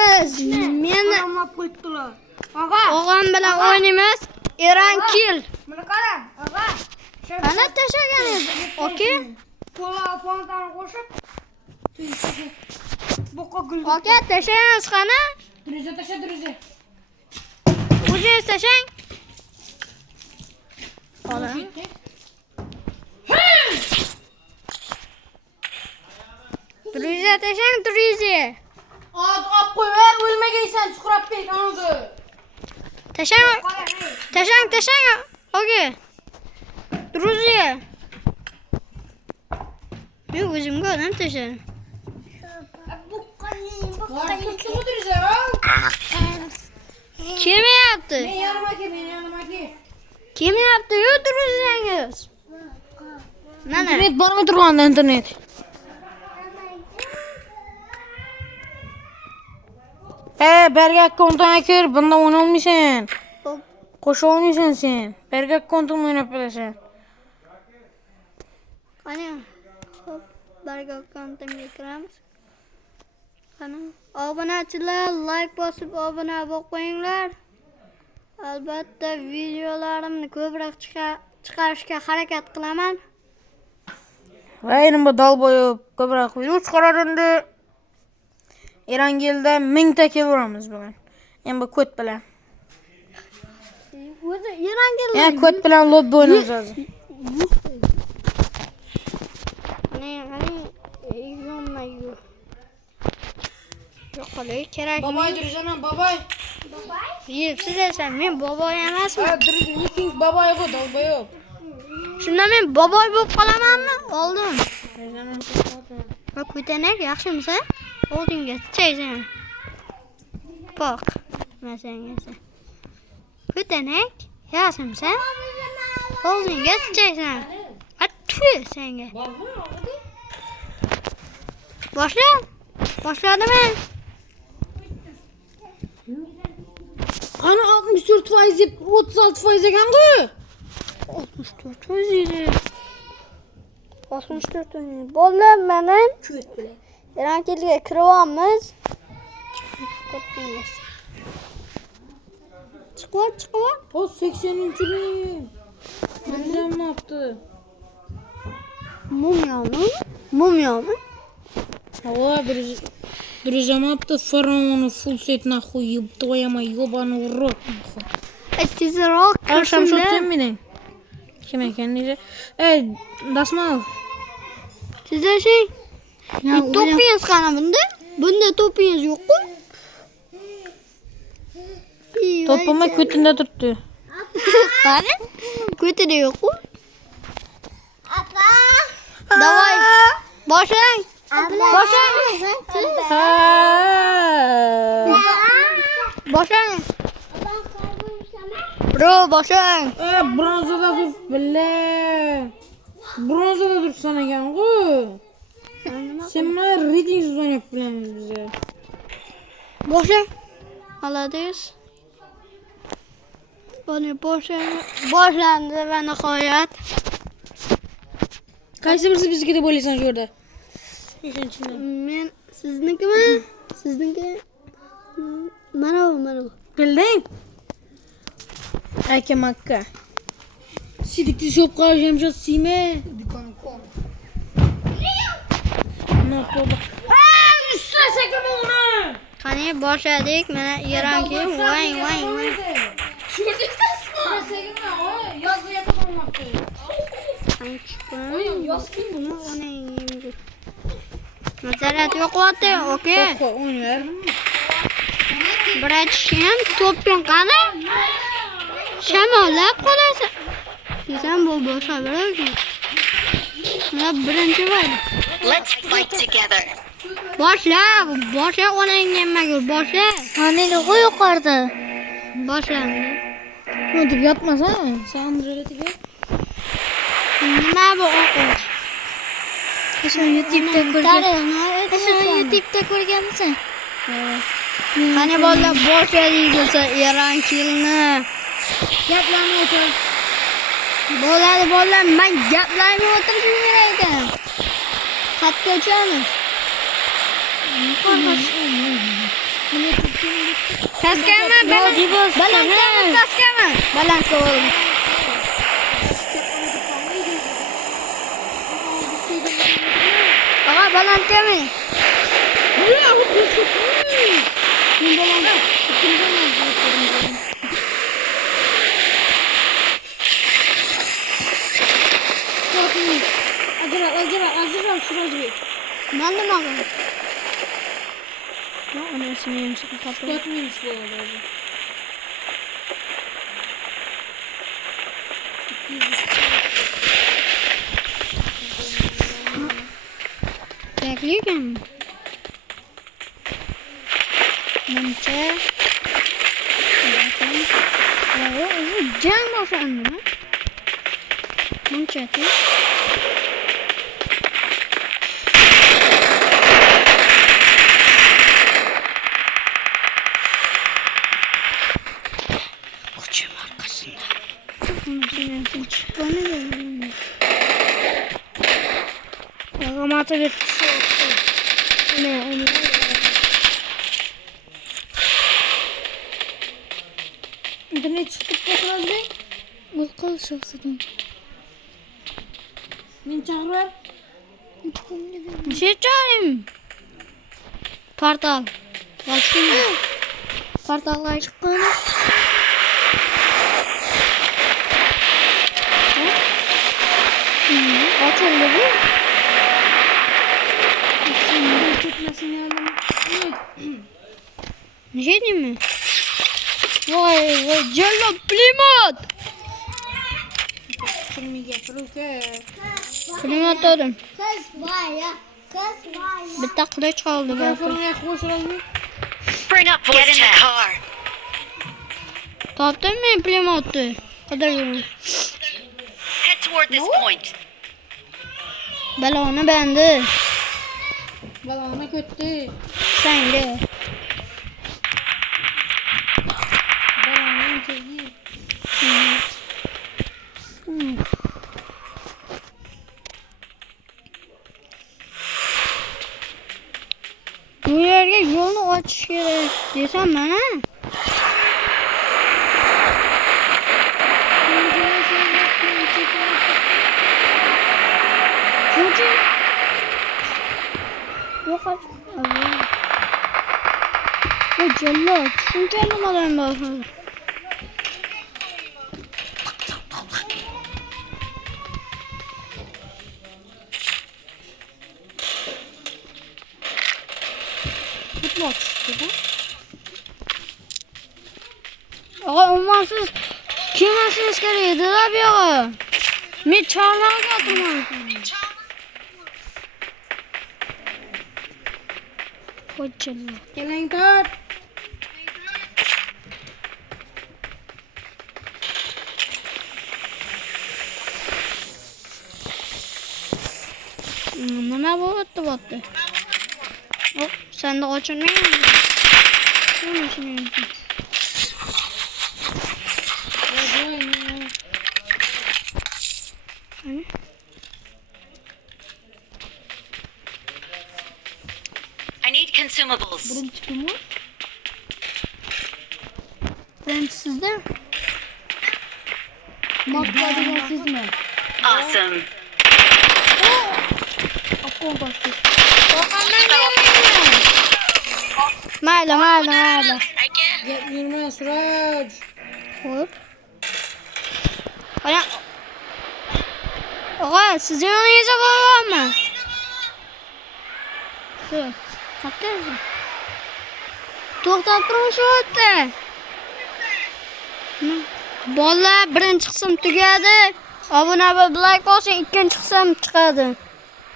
o'ynaymiz. Men Tamam qo'ydilar. o'g'am bilan o'ynaymiz. Iran kill. Buni qarang, og'a. Ana tashlagan. Okey. Qo'la fontani qo'shib. Boqqa gul. Okey, tashlaymiz qani. Driza tasha, driza. O'zingiz tashlang. Olam. Driza tashlang, driza. Ot qo'yver, o'lmagaysan, suqrab ket, anaga. Tashlang. Tashlang. Okey. Driza. Men o'zimga odam tashladim. Kim driza? Kim yaptı? Men yanıma ke. Kim yaptı? Yürüdürüzseniz. Nene? İnternet bormi turganda internet? Berga akkauntuna kir, bunda o'ynolmaysan. Qo'sha o'ynaysan sen. Berga akkauntini o'ynab bilasan. Qani? Xo'p, barga akkauntimga kiramiz. Qani? Obunachilar, like bosib obuna bo'lib qo'yinglar. Albatta videolarimni ko'proq chiqarishga harakat qilaman. Va endi bu dal bo'yib ko'proq video chiqarar endi. Erangilda 1000 ta ko'ramiz bugun. Endi bu kod bilan. O'zi Erangil. Ya kod bilan lobby o'ynaymiz hozir. Qani? Yonmaydi. Yo'q, qolay kerak. Baboy Dirzanam, baboy. Yeb sizlar, men boboy emasman. Ha, Dirzan baboy bu, dalboyob. Shunda men boboy bo'lib qolamanmi? Oldim. Va ko'tanak yaxshimisa? Oldinga chiqaysan. Bak, masangiz. Ko'tanak yaxshimisa? Oldinga chiqaysan. Attu senga. Başladım. Ana 64% deb 36% ekan-ku. 64% edi. 64%. Bo'ldi, mana Ko't bilan. Erankilga kiryapmiz. Ko'tingiz. Chiqib. O 80-yil. Dirzan ne yaptı? Mumyami? Ава, Dirzan ne yaptı? Faraonu full set нахуй, твоя моя ёбаный в рот нахуй. Tezroq Akşam kirishimda. şut sen miydin? Kim ekan neyse. Dasmal. Sizda şey. Topingiz qani bunda? Bunda topingiz yo'q-ku. Topuma kötünde tuttu. Qani? Ko'tida yo'q-ku. Davay. Boshlang. Boshlang. Bro, boshlang. Bronzada dur. Bile. Bronzada dursan ekan-ku. Sen mana ratingsiz o'ynab bilamiz bize. Boshlang. Oladiz. Buni boshlandi va nihoyat. Qaysi birisi bizga deb o'ylaysan shu yerda? Men sizniki. Mana bu. Bilding? Aka makka. Sidikni shop qarashimcha siyma. Ne yapalım? Üstüne onu. Qani boshladik. Mana Eranki. Voy. Şuradaki tasma. Yazı yapamamıştı. Bunu oynayayım. Masalat yo'qotdi, okey. Oynar. Biratishim to'ping qani? Shamollab qolasan. Sen bu boshqa birovsan. Mana birinchi bo'ldi. Let's fight together. Boshla o'ynaymangur, boshla. Haneli qo'y yuqorida. Boshlandi. Nima deb yotmasan? Sen relatiga. Nima bu o'qish? YouTube'da ko'rganmisan? Qani bolalar boshladik desa Erankilni. Gaplarni o'tir. Bo'ladi, men gaplarni o'tirishim kerak ekan. Qatga tushamiz. Kaskami, balandkami, kaskami. Balandka oldu. Ağa balandkami. Mana maga? No, ana sini yang suka kapal. Bekliyor kan? Munca. Oh, jang boşandı mı? Munca tu. Koçum arkasında. Bana da. Yagamata bir şey oldu. Ne? İnternet çıkıp bakıyoruz be. Uyku şahsıdım. Ben çağırır. Bir şey çağırayım. Portal. Açayım. Portallar çıktı. Açıldı bu. Ne şey diyeyim mi? Vay Cello Plymouth. Şunu getirir ki. Plymouth dedim. Kız var ya. Kız var ya. Bir takla çaldı belki. Telefonunu yaklaşırız be. Bring up voice chat. Get in the car. Taptın mı Plymouth'u? Kadar yürü. Head toward this point. Belanı bendi. Balağına kötü. Sen de. Balağına kötü. Bu yerge yolunu aç gerek desem ben ha. Çünkü yok aç. Bu cellat. Çünkü anlamadan bakın. Futbol çıktı da. Ağa olmazsız kimsiniz gereğiydi da bir ağa. Ne çağırlar katılmaz. Kocaman. Gelin tut. Nima bo'pti? Hop, sen de kaçırmayın mı? Nima şimdi? I need consumables. Birinci kim o? Ben sizde. Matladınız siz mi? Awesome. Akıl bastı. Mayla. Yürüme Suraj. Hop. Ana. Ağa sizin yanınıza var mı? Şu. Hakkınızı. To'xtab turing shu yerda. Bolalar birinchi qism tugadi. Obuna va like bosing, ikkinchi qism chiqadi.